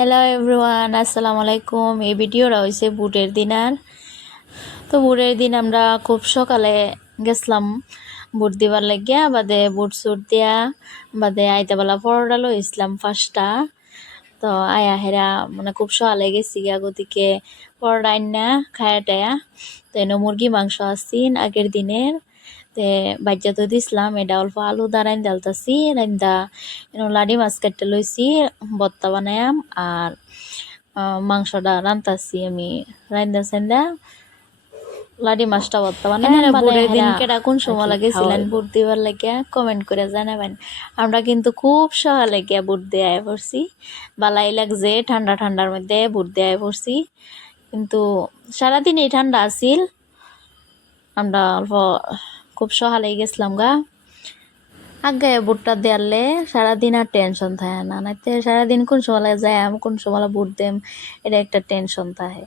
Hello everyone, আসসালামু আলাইকুম। এই ভিডিওটা হয়েছে বুটের দিন। আর তো বুটের দিন আমরা খুব সকালে গেছিলাম বুট দিবার লাগিয়া, বাদে বুট সুট দিয়া বাদে আইতাবেলা পরোটা লইছিলাম ফার্স্টটা। তো আয়া হেরা মানে খুব সকালে গেছি গিয়া, গতিকে পরোটা আইনা খায়া টায়া। তো এনে মুরগি মাংস আসিন আগের দিনের, তে বাজ্যা তো দিছিলাম। এটা অল্প আলু দা রাইন্দা আলতাছি, রাইন্দা লাডি মাছ কাটতে লইছি ভর্তা বানায়াম। আর মাংসটা রান্তাছি আমি রাইন্দা সাইন্দা, লাডি মাছটা ভর্তা বানায়। বুটের দিন কেডা কোন সময় লাগেছিলেন বুট দিবার লাগিয়া কমেন্ট করে জানাবেন। আমরা কিন্তু খুব সকালে গিয়া বুট দিয়ে পড়ছি, বালাই লাগছে ঠান্ডা ঠান্ডার মধ্যে বুট দিয়ে পড়ছি। কিন্তু সারাদিনই ঠান্ডা আছিল, আমরা অল্প খুব সকালে গেছিলাম গা। আগে বুটটা দেয়ালে সারাদিন আর টেনশন থাকে না, নাইতে সারাদিন কোন সময় যায় কোন সময় বুট দেম, এটা একটা টেনশন থাকে।